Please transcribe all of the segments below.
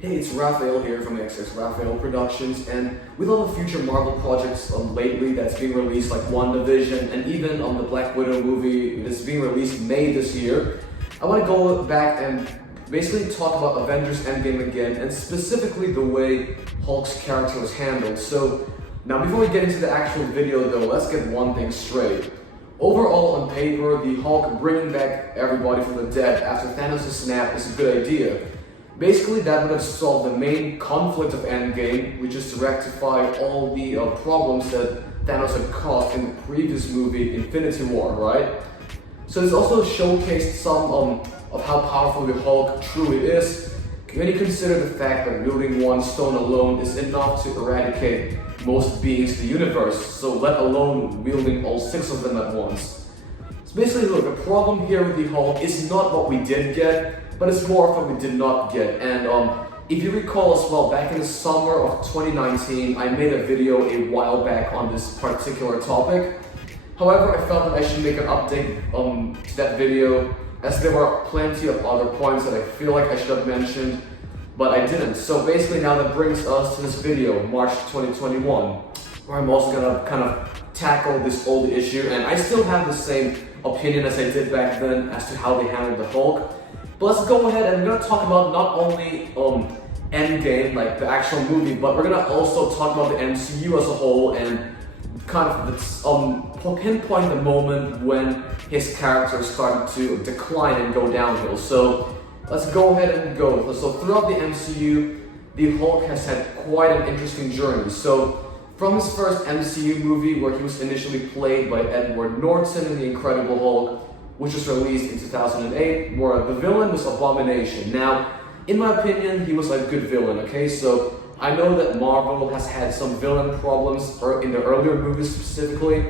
Hey, it's Raphael here from xxRafael Productions, and with all the future Marvel projects lately that's being released, like WandaVision, and even the Black Widow movie that's being released May this year, I want to go back and basically talk about Avengers Endgame again, and specifically the way Hulk's character was handled. So, now before we get into the actual video though, let's get one thing straight. Overall, on paper, the Hulk bringing back everybody from the dead after Thanos' snap is a good idea. Basically, that would have solved the main conflict of Endgame, which is to rectify all the problems that Thanos had caused in the previous movie, Infinity War, right? So this also showcased some of how powerful the Hulk truly is, when you consider the fact that wielding one stone alone is enough to eradicate most beings in the universe, so let alone wielding all 6 of them at once. So basically, look, the problem here with the Hulk is not what we did get, but it's more of what we did not get. And if you recall as well, back in the summer of 2019, I made a video a while back on this particular topic. However, I felt that I should make an update to that video, as there were plenty of other points that I feel like I should have mentioned, but I didn't. So basically now that brings us to this video, March 2021, where I'm also gonna kind of tackle this old issue, and I still have the same opinion as I did back then as to how they handled the Hulk. But let's go ahead and we're gonna talk about not only Endgame, like the actual movie, but we're gonna also talk about the MCU as a whole and kind of pinpoint the moment when his character started to decline and go downhill. So let's go ahead and go. So throughout the MCU, the Hulk has had quite an interesting journey. So from his first MCU movie, where he was initially played by Edward Norton in The Incredible Hulk, which was released in 2008, where the villain was Abomination. Now, in my opinion, he was a good villain, okay? So I know that Marvel has had some villain problems in the earlier movies specifically.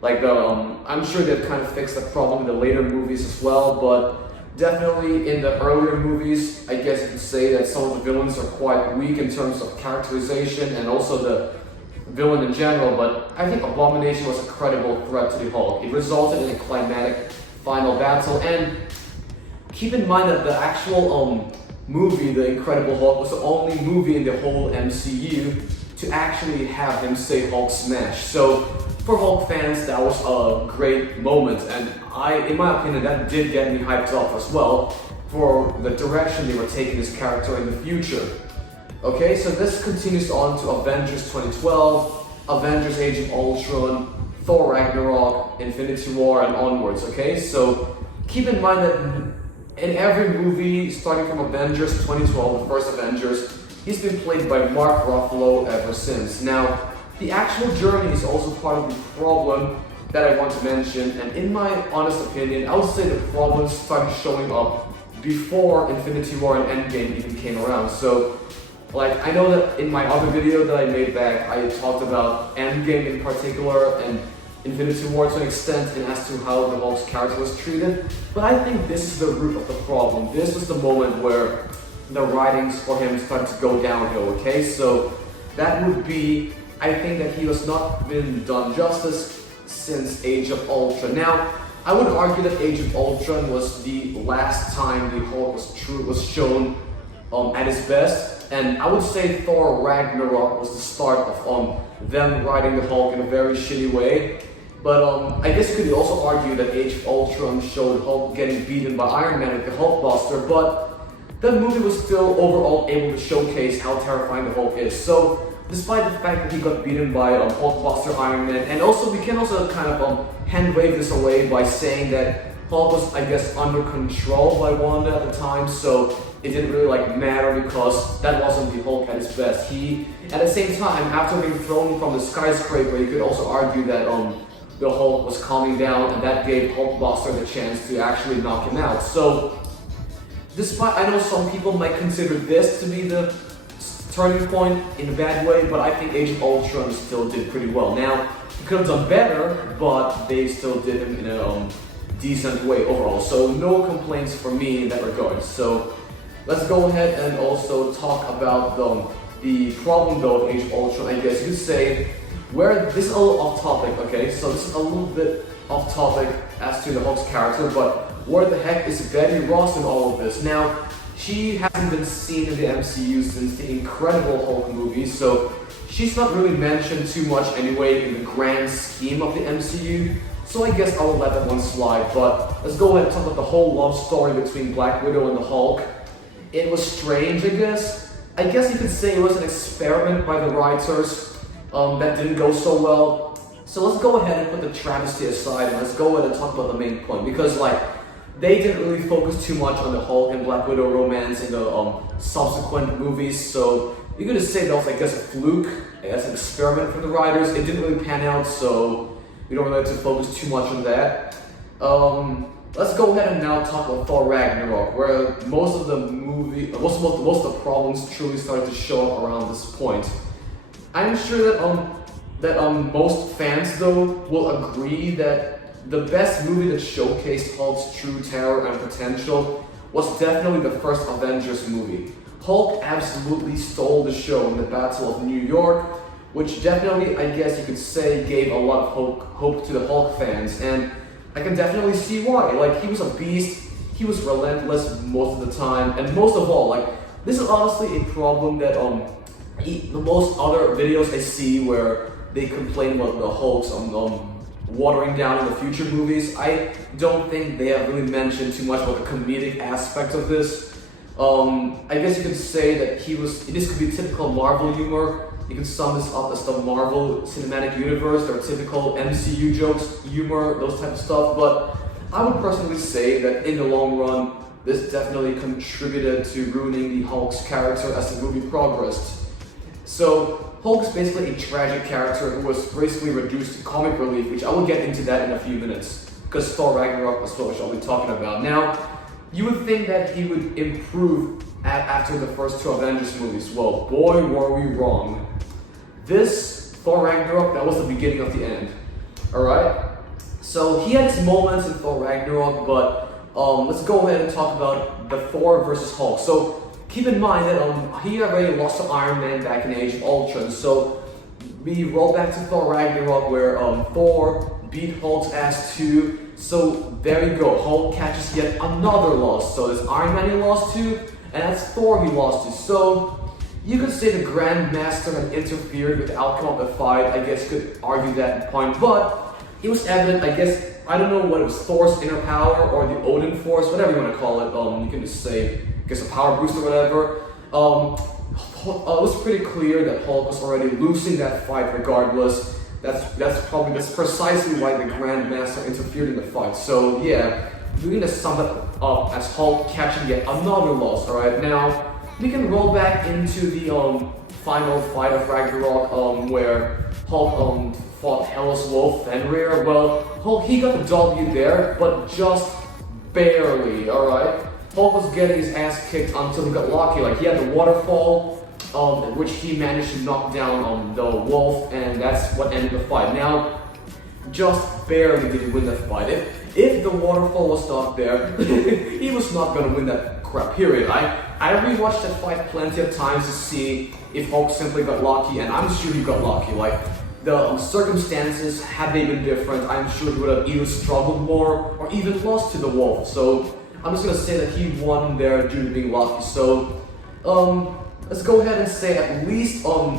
Like, I'm sure they've kind of fixed the problem in the later movies as well, but definitely in the earlier movies, I guess you could say that some of the villains are quite weak in terms of characterization and also the villain in general, but I think Abomination was a credible threat to the Hulk. It resulted in a climatic final battle, and keep in mind that the actual movie, The Incredible Hulk, was the only movie in the whole MCU to actually have him say Hulk smash. So for Hulk fans, that was a great moment, and in my opinion, that did get me hyped up as well for the direction they were taking his character in the future. Okay, so this continues on to Avengers 2012, Avengers Age of Ultron, Thor Ragnarok, Infinity War, and onwards, okay? So keep in mind that in every movie, starting from Avengers 2012, the first Avengers, he's been played by Mark Ruffalo ever since. Now, the actual journey is also part of the problem that I want to mention, and in my honest opinion, I would say the problems started showing up before Infinity War and Endgame even came around. So, like, I know that in my other video that I made back, I talked about Endgame in particular and Infinity War to an extent, and as to how the Hulk's character was treated, but I think this is the root of the problem. This was the moment where the writings for him started to go downhill, okay? So that would be, I think that he was not been done justice since Age of Ultron. Now, I would argue that Age of Ultron was the last time the Hulk was shown at his best, and I would say Thor Ragnarok was the start of them writing the Hulk in a very shitty way. But I guess you could also argue that Age of Ultron showed Hulk getting beaten by Iron Man with the Hulkbuster, but that movie was still overall able to showcase how terrifying the Hulk is. So despite the fact that he got beaten by Hulkbuster, Iron Man, and also we can also kind of hand wave this away by saying that Hulk was, I guess, under control by Wanda at the time, so it didn't really matter because that wasn't the Hulk at his best. He, at the same time, after being thrown from the skyscraper, you could also argue that the Hulk was calming down, and that gave Hulkbuster the chance to actually knock him out. So, despite, I know some people might consider this to be the turning point in a bad way, but I think Age of Ultron still did pretty well. Now, he could have done better, but they still did him in a decent way overall. So, no complaints from me in that regard. So, let's go ahead and also talk about the problem though of Age of Ultron, I guess you could say, where this is a little off topic, okay? So this is a little bit off topic as to the Hulk's character, but where the heck is Betty Ross in all of this? Now, she hasn't been seen in the MCU since the Incredible Hulk movie, so she's not really mentioned too much anyway in the grand scheme of the MCU. So I guess I will let that one slide, but let's go ahead and talk about the whole love story between Black Widow and the Hulk. It was strange, I guess. I guess you could say it was an experiment by the writers that didn't go so well. So let's go ahead and put the travesty aside and let's go ahead and talk about the main point, because they didn't really focus too much on the Hulk and Black Widow romance in the subsequent movies, so you could just say that was, I guess, a fluke, as an experiment from the writers. It didn't really pan out, so we don't really have to focus too much on that. Let's go ahead and now talk about Thor Ragnarok, where most of the problems truly started to show up around this point. I'm sure that most fans though will agree that the best movie that showcased Hulk's true terror and potential was definitely the first Avengers movie. Hulk absolutely stole the show in the Battle of New York, which definitely, I guess you could say, gave a lot of hope to the Hulk fans, and I can definitely see why. He was a beast, he was relentless most of the time, and most of all, this is honestly a problem that the most other videos I see where they complain about the Hulk's watering down in the future movies. I don't think they have really mentioned too much about the comedic aspect of this. I guess you could say that this could be typical Marvel humor. You can sum this up as the Marvel Cinematic Universe, their typical MCU jokes, humor, those type of stuff, but I would personally say that in the long run, this definitely contributed to ruining the Hulk's character as the movie progressed. So, Hulk is basically a tragic character who was basically reduced to comic relief, which I will get into that in a few minutes, because Thor Ragnarok was what I'll be talking about. Now, you would think that he would improve after the first two Avengers movies. Well, boy, were we wrong. This Thor Ragnarok, that was the beginning of the end. Alright? So he had his moments in Thor Ragnarok, but let's go ahead and talk about the Thor versus Hulk. So keep in mind that he already lost to Iron Man back in Age of Ultron. So we roll back to Thor Ragnarok where Thor beat Hulk's ass too. So there you go, Hulk catches yet another loss. So there's Iron Man he lost to, and that's Thor he lost to. So you could say the Grand Master had interfered with the outcome of the fight. I guess you could argue that point, but it was evident, I guess, I don't know what it was, Thor's inner power or the Odin Force, whatever you want to call it. You can just say, I guess, a power boost or whatever. It was pretty clear that Hulk was already losing that fight regardless. That's precisely why the Grand Master interfered in the fight. So yeah, we can just sum it up as Hulk catching yet another loss. Alright, now we can roll back into the final fight of Ragnarok where Hulk fought Hela's Wolf, Fenrir. Well, Hulk, he got the W there, but just barely, alright? Hulk was getting his ass kicked until he got lucky. He had the waterfall, which he managed to knock down the wolf, and that's what ended the fight. Now, just barely did he win that fight. If the waterfall was not there, he was not gonna win that crap, period. I rewatched that fight plenty of times to see if Hulk simply got lucky, and I'm sure he got lucky. The circumstances, had they been different, I'm sure he would have either struggled more or even lost to the wolf. So I'm just gonna say that he won there due to being lucky. So let's go ahead and say at least though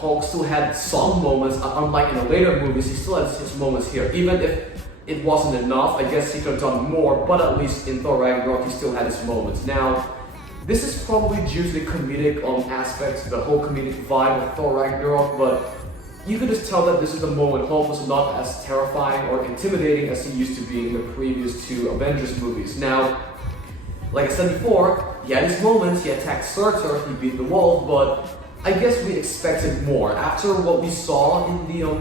Hulk still had some moments, unlike in the later movies, he still had his moments here. Even if it wasn't enough, I guess he could have done more, but at least in Thor Ragnarok he still had his moments. Now, this is probably due to the comedic aspects, the whole comedic vibe of Thor Ragnarok, but you could just tell that this is the moment Hulk was not as terrifying or intimidating as he used to be in the previous two Avengers movies. Now, like I said before, he had his moments, he attacked Surtur, he beat the wolf, but I guess we expected more. After what we saw in the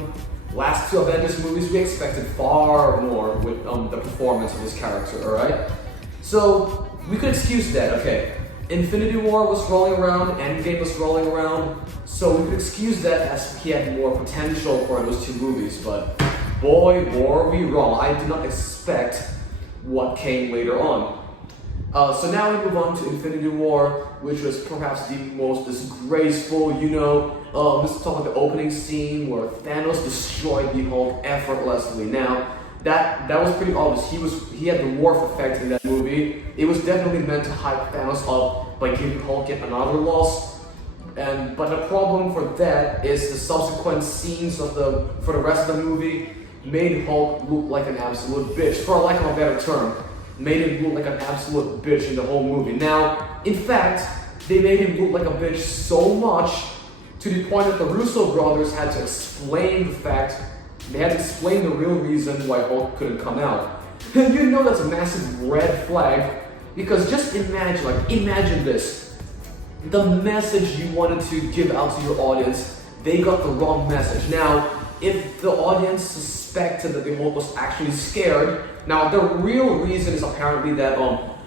last two Avengers movies, we expected far more with the performance of his character, alright? So, we could excuse that, okay. Infinity War was rolling around, Endgame was rolling around, so we could excuse that as he had more potential for those two movies, but boy, were we wrong. I did not expect what came later on. So now we move on to Infinity War, which was perhaps the most disgraceful, let's talk about the opening scene where Thanos destroyed the Hulk effortlessly. Now, that was pretty obvious. He had the Worf effect in that movie. It was definitely meant to hype Thanos up by giving Hulk yet another loss. But the problem for that is the subsequent scenes for the rest of the movie made Hulk look like an absolute bitch, for lack of a better term. Made him look like an absolute bitch in the whole movie. Now, in fact, they made him look like a bitch so much to the point that the Russo brothers had to explain the fact, they had to explain the real reason why Hulk couldn't come out. And you know that's a massive red flag, because just imagine this. The message you wanted to give out to your audience, they got the wrong message. Now, if the audience suspected that the Hulk was actually scared, now the real reason is apparently that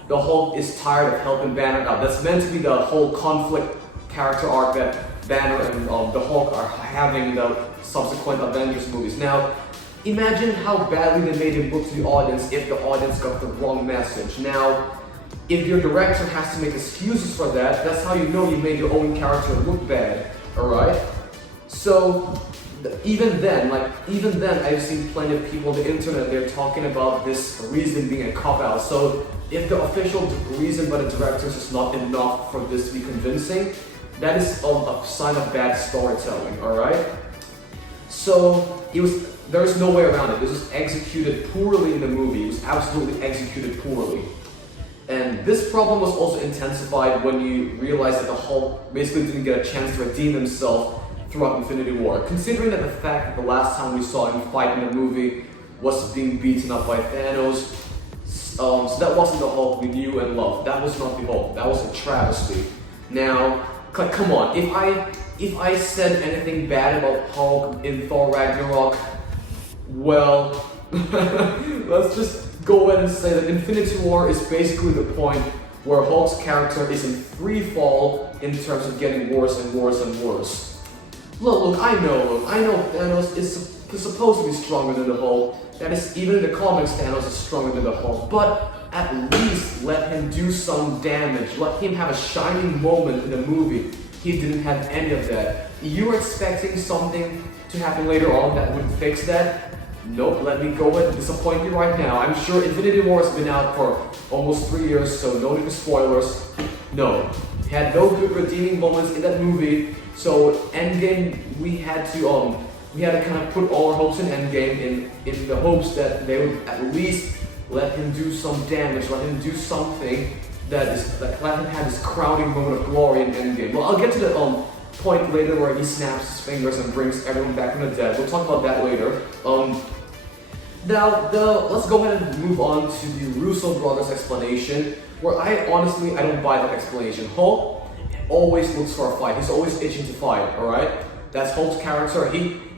the Hulk is tired of helping Banner out. That's meant to be the whole conflict character arc that Banner and the Hulk are having in the subsequent Avengers movies. Now, imagine how badly they made him look to the audience if the audience got the wrong message. Now, if your director has to make excuses for that, that's how you know you made your own character look bad, alright? So, even then, I've seen plenty of people on the internet, they're talking about this reason being a cop-out. So, if the official reason by the directors is not enough for this to be convincing, that is a sign of bad storytelling, alright? So, there's no way around it. This was executed poorly in the movie. It was absolutely executed poorly. And this problem was also intensified when you realize that the Hulk basically didn't get a chance to redeem himself throughout Infinity War. Considering that the fact that the last time we saw him fight in the movie was being beaten up by Thanos, so that wasn't the Hulk we knew and loved. That was not the Hulk. That was a travesty. Now, come on, if I said anything bad about Hulk in Thor Ragnarok, well, let's just go ahead and say that Infinity War is basically the point where Hulk's character is in free fall in terms of getting worse and worse and worse. Look, I know Thanos is supposed to be stronger than the Hulk. That is, even in the comics, Thanos is stronger than the Hulk. But at least let him do some damage. Let him have a shining moment in the movie. He didn't have any of that. You were expecting something to happen later on that would fix that? Nope, let me go ahead and disappoint you right now. I'm sure Infinity War has been out for almost 3 years, so no need for spoilers. No, had no good redeeming moments in that movie. So Endgame, we had to kind of put all our hopes in Endgame in the hopes that they would at least let him do some damage, let him do something that let him have his crowning moment of glory in Endgame. Well, I'll get to the point later where he snaps his fingers and brings everyone back from the dead. We'll talk about that later. Now, let's go ahead and move on to the Russo brothers' explanation, where I don't buy that explanation. Hulk always looks for a fight. He's always itching to fight, alright? That's Hulk's character.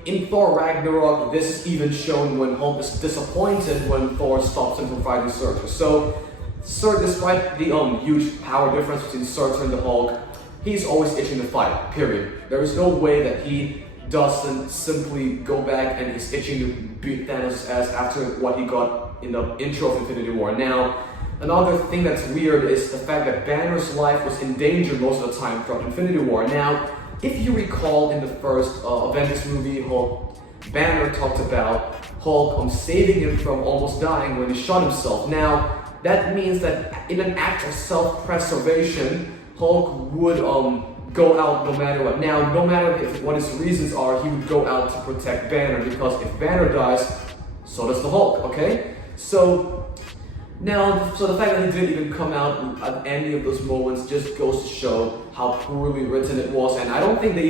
In Thor Ragnarok, this is even shown when Hulk is disappointed when Thor stops him from fighting Surtur. So, despite the huge power difference between Surtur and the Hulk, he's always itching to fight, period. There is no way that he doesn't simply go back and is itching to beat Thanos' ass after what he got in the intro of Infinity War. Now, another thing that's weird is the fact that Banner's life was in danger most of the time throughout Infinity War. Now, if you recall in the first Avengers movie, Banner talked about Hulk saving him from almost dying when he shot himself. Now, that means that in an act of self-preservation, Hulk would go out no matter what. Now, no matter what his reasons are, he would go out to protect Banner, because if Banner dies, so does the Hulk, okay? So the fact that he didn't even come out at any of those moments just goes to show how poorly written it was, and I don't think they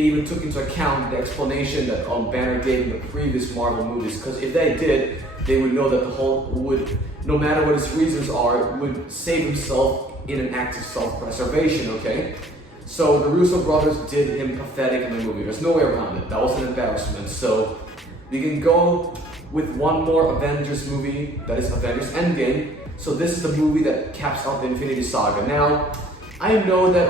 even took into account the explanation that Banner gave in the previous Marvel movies, because if they did, they would know that the Hulk would, no matter what his reasons are, would save himself in an act of self-preservation, okay? So the Russo brothers did him pathetic in the movie. There's no way around it. That was an embarrassment. So we can go with one more Avengers movie, that is Avengers Endgame. So this is the movie that caps out the Infinity Saga. Now, I know that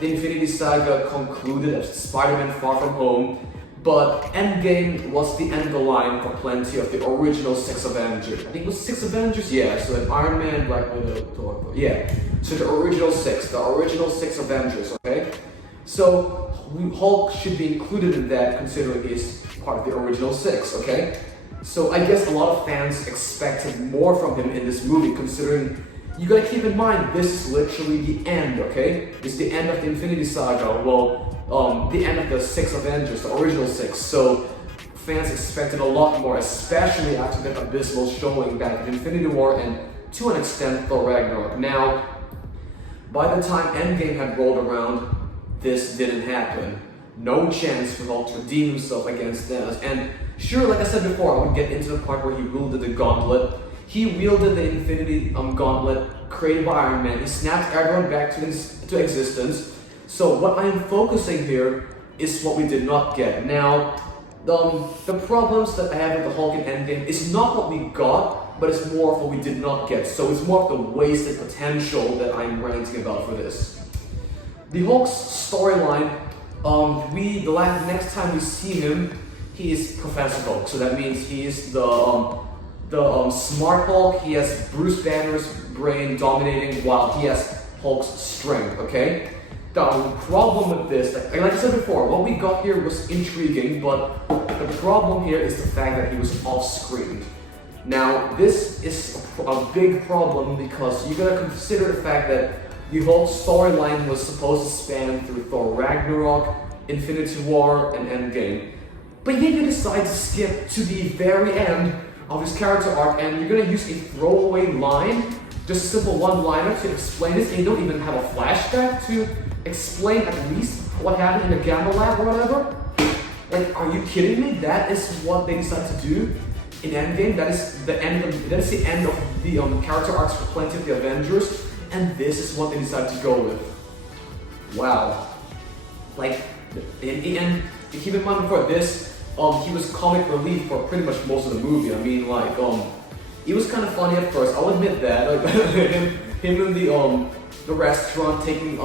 the Infinity Saga concluded as Spider-Man Far From Home, but Endgame was the end of the line for plenty of the original 6 Avengers. I think it was 6 Avengers? Yeah, so then Iron Man, Black Widow, Thor, yeah. So the original 6 Avengers, okay? So Hulk should be included in that, considering he's part of the original 6, okay? So I guess a lot of fans expected more from him in this movie, considering you gotta keep in mind this is literally the end, okay? It's the end of the Infinity Saga, well, the end of the 6 Avengers, the original 6. So fans expected a lot more, especially after that abysmal showing back in Infinity War and to an extent Thor Ragnarok. Now, by the time Endgame had rolled around, this didn't happen. No chance for Hulk to redeem himself against Thanos. And sure, like I said before, I would get into the part where he wielded the gauntlet. He wielded the Infinity Gauntlet created by Iron Man. He snapped everyone back to existence. So what I am focusing here is what we did not get. Now, the problems that I have with the Hulk in Endgame is not what we got, but it's more of what we did not get. So it's more of the wasted potential that I'm ranting about for this. The Hulk's storyline, next time we see him, he is Professor Hulk. So that means he is the smart Hulk. He has Bruce Banner's brain dominating while he has Hulk's strength, okay? The problem with this, like I said before, what we got here was intriguing, but the problem here is the fact that he was off-screen. Now, this is a big problem because you gotta consider the fact that the whole storyline was supposed to span through Thor Ragnarok, Infinity War, and Endgame. But yet you decide to skip to the very end of his character arc, and you're gonna use a throwaway line, just a simple one-liner to explain this, and you don't even have a flashback to explain at least what happened in the Gamma Lab or whatever. Like, are you kidding me? That is what they decided to do in Endgame. That is the end of the character arcs for plenty of the Avengers, and this is what they decided to go with. Wow. Like, and keep in mind before this, he was comic relief for pretty much most of the movie. I mean, like, it was kind of funny at first. I'll admit that. Like, him in the restaurant taking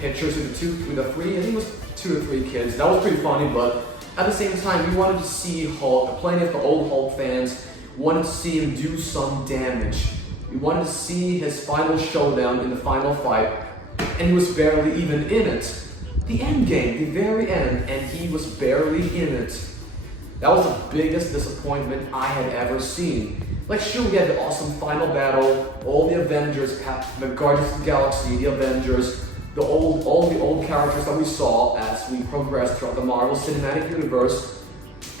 pictures with the three. I think it was 2 or 3 kids. That was pretty funny, but at the same time, we wanted to see Hulk. Plenty of the old Hulk fans wanted to see him do some damage. We wanted to see his final showdown in the final fight, and he was barely even in it. The end game, the very end, and he was barely in it. That was the biggest disappointment I had ever seen. Like, sure, we had the awesome final battle, all the Avengers, the Guardians of the Galaxy, the Avengers, all the old characters that we saw as we progressed throughout the Marvel Cinematic Universe,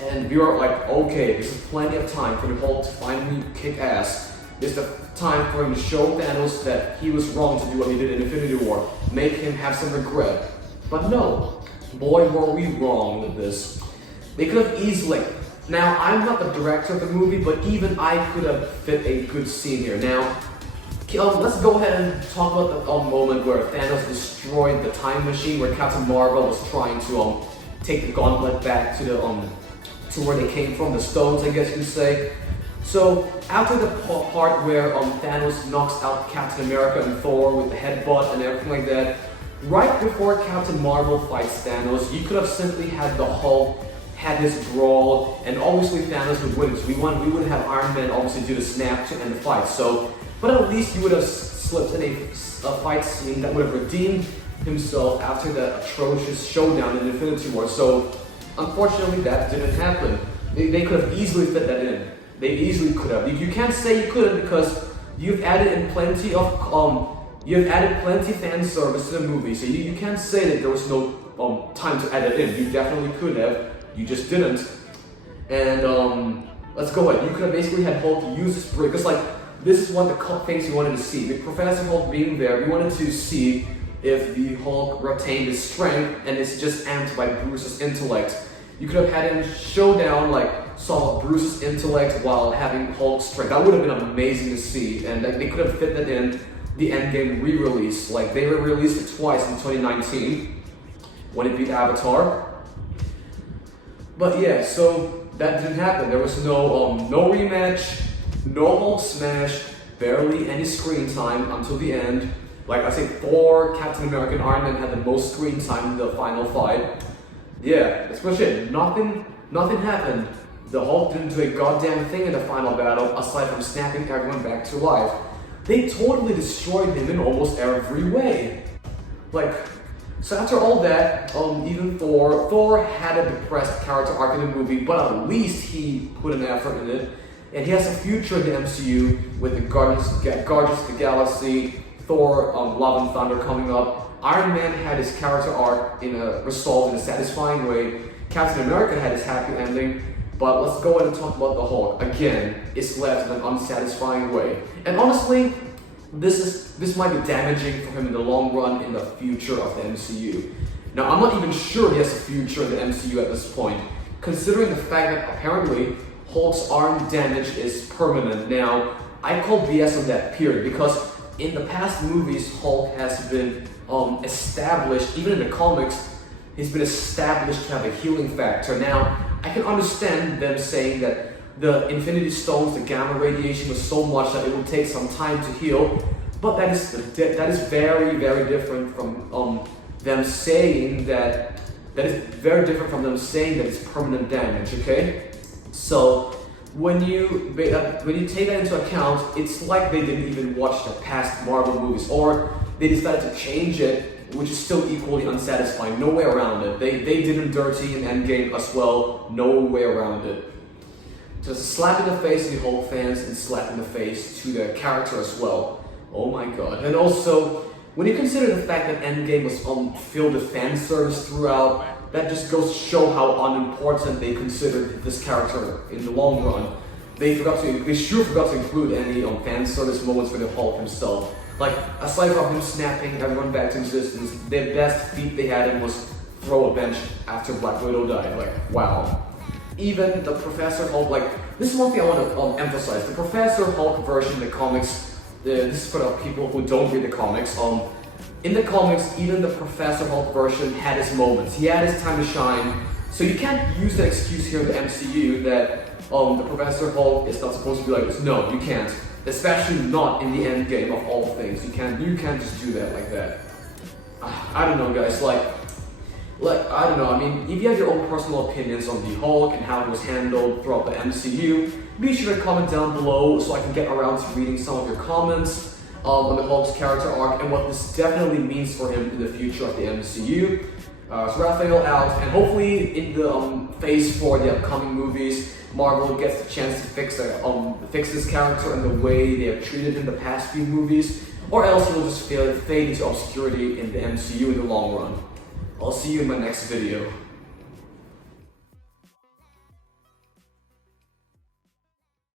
and we were like, okay, this is plenty of time for the Hulk to finally kick ass. It's the time for him to show Thanos that he was wrong to do what he did in Infinity War, make him have some regret. But no, boy were we wrong with this. They could have easily, now I'm not the director of the movie, but even I could have fit a good scene here. Now, let's go ahead and talk about the moment where Thanos destroyed the time machine, where Captain Marvel was trying to take the gauntlet back to where they came from, the stones, I guess you'd say. So after the part where Thanos knocks out Captain America and Thor with the headbutt and everything like that, right before Captain Marvel fights Thanos, you could have simply had the Hulk had this brawl, and obviously Thanos would win. So we would have Iron Man obviously do the snap to end the fight. So, but at least you would have slipped in a fight scene that would have redeemed himself after the atrocious showdown in Infinity War. So unfortunately that didn't happen. They could have easily fit that in. They easily could have. You can't say you couldn't because you've added in plenty fan service to the movie. So you can't say that there was no time to add it in. You definitely could have. You just didn't. And let's go ahead. You could have basically had Hulk use his brain, because like this is one of the things we wanted to see. With Professor Hulk being there, we wanted to see if the Hulk retained his strength and it's just amped by Bruce's intellect. You could have had him show down like some of Bruce's intellect while having Hulk's strength. That would have been amazing to see, and like, they could have fit that in the Endgame re-release. Like they released it twice in 2019 when it beat Avatar. But yeah, so that didn't happen. There was no rematch, no Hulk smash, barely any screen time until the end. Like I say, Thor, Captain America, and Iron Man had the most screen time in the final fight. Yeah, that's pretty much it. Nothing happened. The Hulk didn't do a goddamn thing in the final battle aside from snapping everyone back to life. They totally destroyed him in almost every way. Like, So after all that, even Thor had a depressed character arc in the movie, but at least he put an effort in it. And he has a future in the MCU with the Guardians of the Galaxy, Thor, Love and Thunder coming up. Iron Man had his character arc resolved in a satisfying way. Captain America had his happy ending. But let's go ahead and talk about the Hulk. Again, it's left in an unsatisfying way. And honestly, this might be damaging for him in the long run in the future of the MCU. Now, I'm not even sure he has a future in the MCU at this point, considering the fact that apparently Hulk's arm damage is permanent. Now, I call BS on that period because in the past movies, Hulk has been established, even in the comics, he's been established to have a healing factor. Now, I can understand them saying that the Infinity Stones, the gamma radiation was so much that it will take some time to heal, but that is very, very different from them saying that. That is very different from them saying that it's permanent damage. Okay, so when you take that into account, it's like they didn't even watch the past Marvel movies, or they decided to change it, which is still equally unsatisfying. No way around it. They did him dirty in Endgame as well. No way around it. Just slap in the face to the Hulk fans and slap in the face to the character as well. Oh my god. And also, when you consider the fact that Endgame was filled with fan service throughout, that just goes to show how unimportant they considered this character in the long run. They sure forgot to include any fan service moments for the Hulk himself. Like, aside from him snapping everyone back to existence, the best feat they had was throw a bench after Black Widow died. Like, wow. Even the Professor Hulk, this is one thing I want to emphasize. The Professor Hulk version in the comics, this is for the people who don't read the comics. In the comics, even the Professor Hulk version had his moments. He had his time to shine. So you can't use that excuse here in the MCU that the Professor Hulk is not supposed to be like this. No, you can't. Especially not in the Endgame of all things. You can't just do that like that. I don't know, guys. I don't know. I mean, if you have your own personal opinions on the Hulk and how it was handled throughout the MCU, be sure to comment down below so I can get around to reading some of your comments on the Hulk's character arc and what this definitely means for him in the future of the MCU. So Raphael out, and hopefully in the phase 4 of the upcoming movies, Marvel gets the chance to fix this character in the way they have treated him in the past few movies, or else he will just fade into obscurity in the MCU in the long run. I'll see you in my next video.